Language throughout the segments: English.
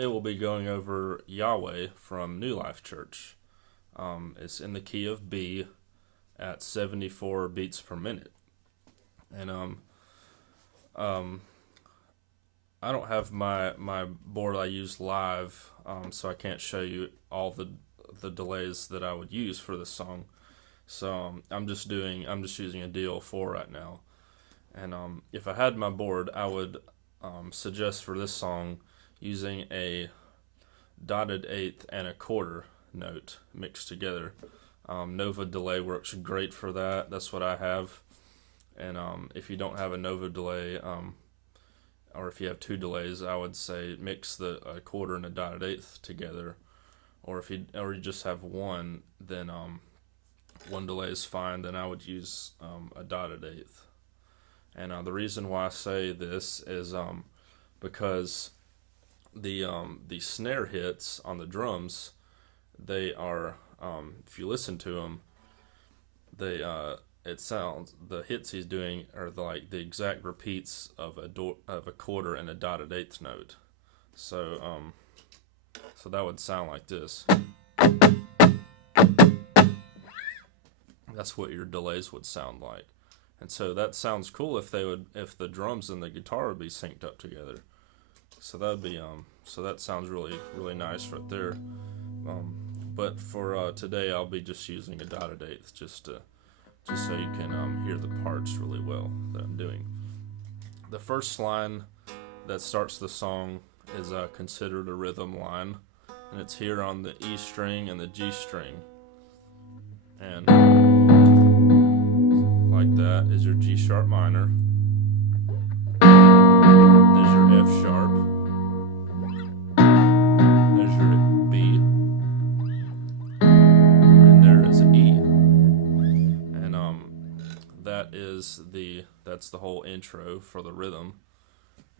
Today we'll be going over Yahweh from New Life Church. It's in the key of B at 74 beats per minute. And I don't have my board I use live, so I can't show you all the delays that I would use for this song. So I'm just using a DL4 right now. And if I had my board, I would suggest for this song using a dotted eighth and a quarter note mixed together. Nova delay works great for that. That's what I have. And if you don't have a Nova delay, or if you have two delays, I would say mix the quarter and a dotted eighth together. Or if you just have one, then one delay is fine. Then I would use a dotted eighth. And the reason why I say this is because the snare hits on the drums, they are if you listen to them, it sounds, the hits he's doing are like the exact repeats of a quarter and a dotted eighth note. So that would sound like this. That's what your delays would sound like. And so that sounds cool if the drums and the guitar would be synced up together. So that sounds really, really nice right there. But for today, I'll be just using a dotted eighth just so you can hear the parts really well that I'm doing. The first line that starts the song is considered a rhythm line, and it's here on the E string and the G string. And like that is your G sharp minor. There's your F sharp. There's your B. And there is E. And that's the whole intro for the rhythm.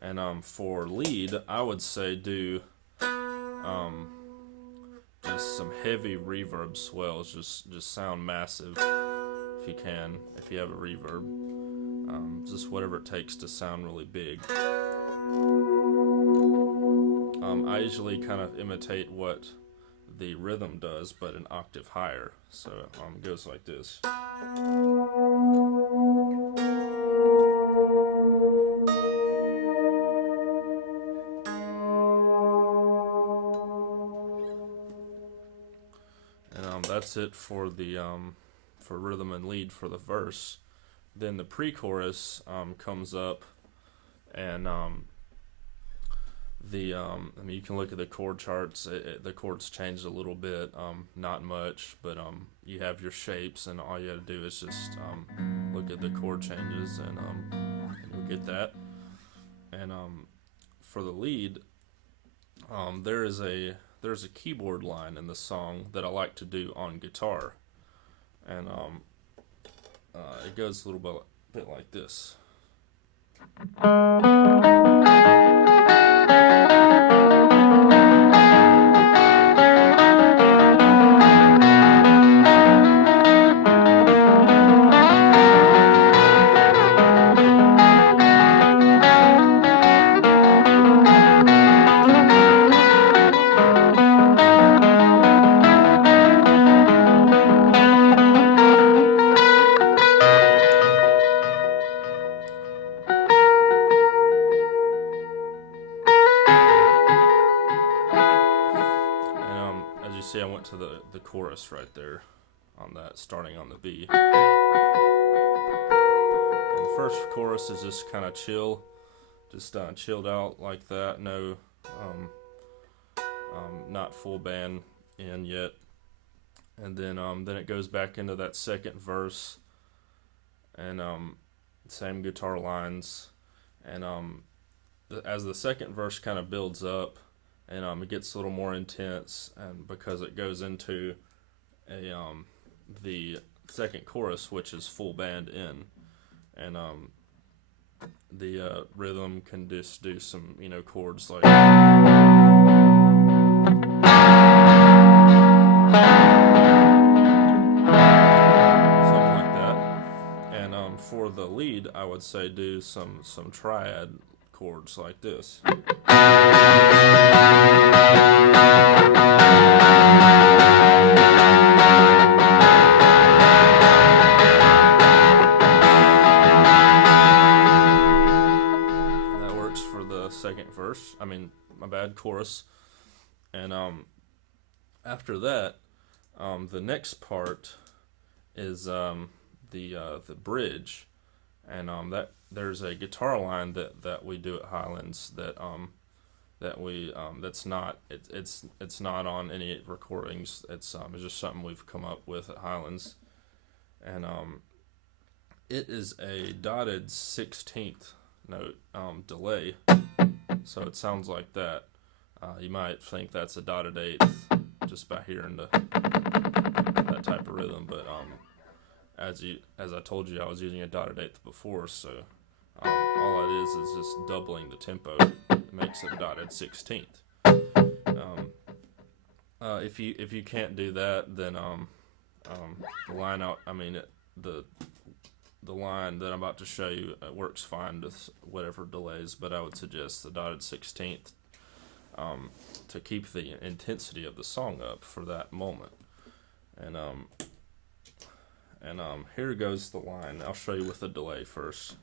And for lead, I would say do just some heavy reverb swells, just sound massive if you can, if you have a reverb, just whatever it takes to sound really big. I usually kind of imitate what the rhythm does, but an octave higher, so it goes like this. And that's it for the for rhythm and lead for the verse. Then the pre-chorus comes up, and I mean, you can look at the chord charts. The chords changed a little bit, not much, but you have your shapes, and all you got to do is just look at the chord changes, and you'll get that. And for the lead, there's a keyboard line in the song that I like to do on guitar, and it goes a little bit like this. As you see, I went to the chorus right there on that, starting on the B. And the first chorus is just kind of chill, just chilled out like that. No, not full band in yet. And then it goes back into that second verse, and same guitar lines. And as the second verse kind of builds up, and it gets a little more intense, and because it goes into the second chorus, which is full band in, and the rhythm can just do some chords like something like that. And for the lead, I would say do some triad chords like this. triad chorus, and after that, the next part is the bridge, and that there's a guitar line that we do at Highlands that's not it's not on any recordings. It's just something we've come up with at Highlands, and it is a dotted 16th note delay, so it sounds like that. You might think that's a dotted eighth just by hearing that type of rhythm, but as I told you, I was using a dotted eighth before, so all it is just doubling the tempo. It makes it dotted 16th. If you can't do that, then the line out. I mean, the line that I'm about to show you works fine with whatever delays, but I would suggest the dotted 16th to keep the intensity of the song up for that moment. And here goes the line. I'll show you with the delay first.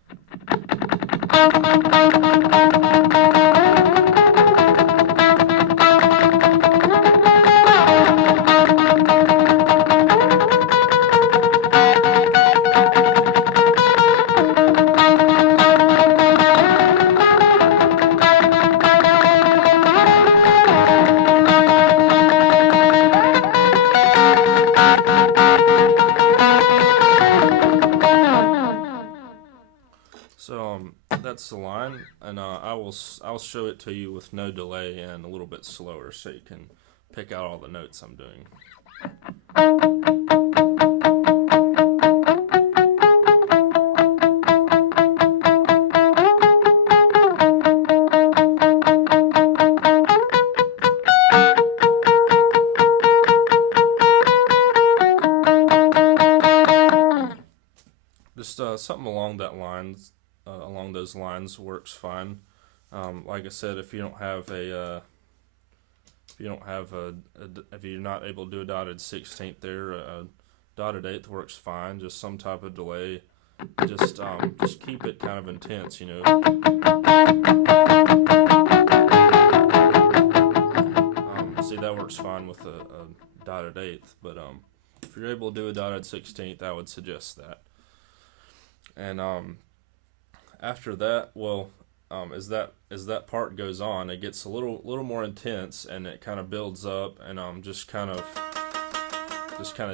So that's the line, and I'll show it to you with no delay and a little bit slower, so you can pick out all the notes I'm doing. Just something along those lines works fine. Like I said, if you don't have if you're not able to do a dotted 16th there, a dotted eighth works fine. Just some type of delay. Just keep it kind of intense, you know. See, that works fine with a dotted eighth, but if you're able to do a dotted 16th, I would suggest that. And after that, well, as that part goes on, it gets a little more intense, and it kind of builds up, and just kind of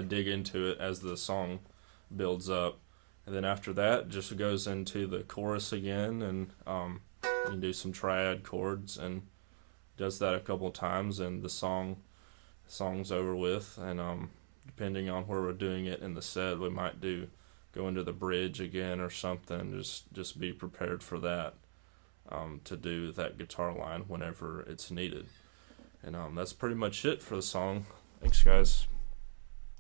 dig into it as the song builds up, and then after that, just goes into the chorus again, and you can do some triad chords, and does that a couple of times, and the song's over with, and depending on where we're doing it in the set, we might go into the bridge again or something. Just be prepared for that, to do that guitar line whenever it's needed. And that's pretty much it for the song. Thanks, guys.